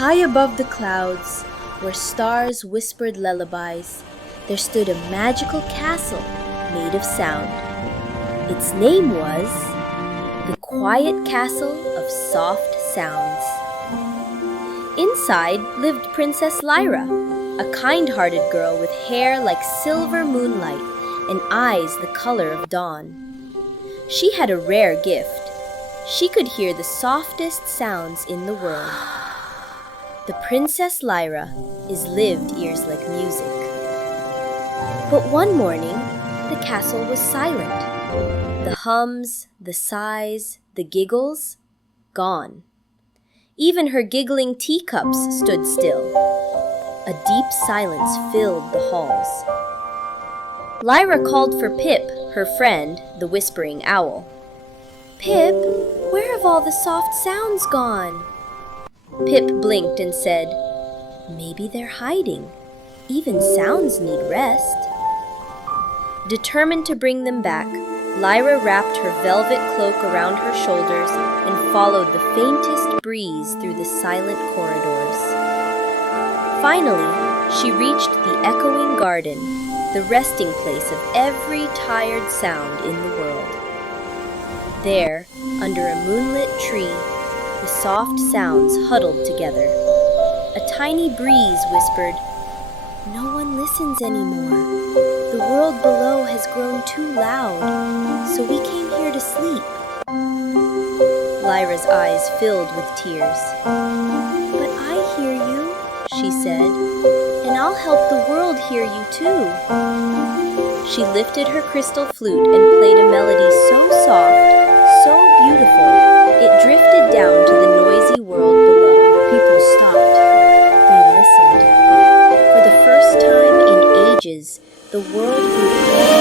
High above the clouds, where stars whispered lullabies, there stood a magical castle made of sound. Its name was the Quiet Castle of Soft Sounds. Inside lived Princess Lyra, a kind-hearted girl with hair like silver moonlight and eyes the color of dawn. She had a rare gift. She could hear the softest sounds in the world. The Princess Lyra is lived ears like music. But one morning, the castle was silent. The hums, the sighs, the giggles, gone. Even her giggling teacups stood still. A deep silence filled the halls. Lyra called for Pip, her friend, the whispering owl. "Pip, where have all the soft sounds gone?" Pip blinked and said, "Maybe they're hiding. Even sounds need rest." Determined to bring them back, Lyra wrapped her velvet cloak around her shoulders and followed the faintest breeze through the silent corridors. Finally, she reached the echoing garden, the resting place of every tired sound in the world. There, under a moonlit tree, the soft sounds huddled together. A tiny breeze whispered, "No one listens anymore. The world below has grown too loud, so we came here to sleep." Lyra's eyes filled with tears. "But I hear you," she said, "and I'll help the world hear you too." She lifted her crystal flute and played a melody so soft, so beautiful, it drifted down to the noisy world below. People stopped. They listened. For the first time in ages, the world grew clear,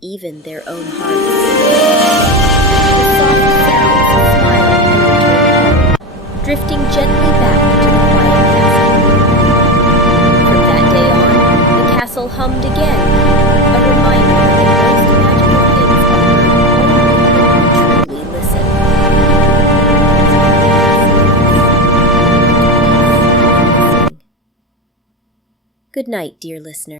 even their own hearts. The soft sounds smiled and returned, drifting gently back to the quiet castle. From that day on, the castle hummed again, a reminder that most magical things are heard only when we truly listen. Good night, dear listener.